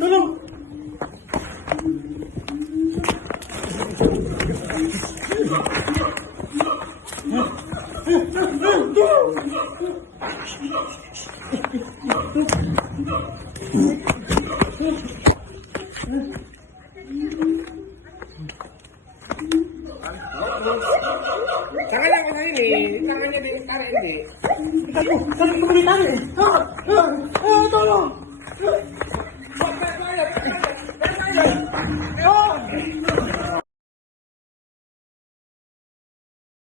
Tulong! Tangan ako na yun eh. Tangan niya din. Tangan hindi. Sabi ko kami tayo eh. Tulong! Oh!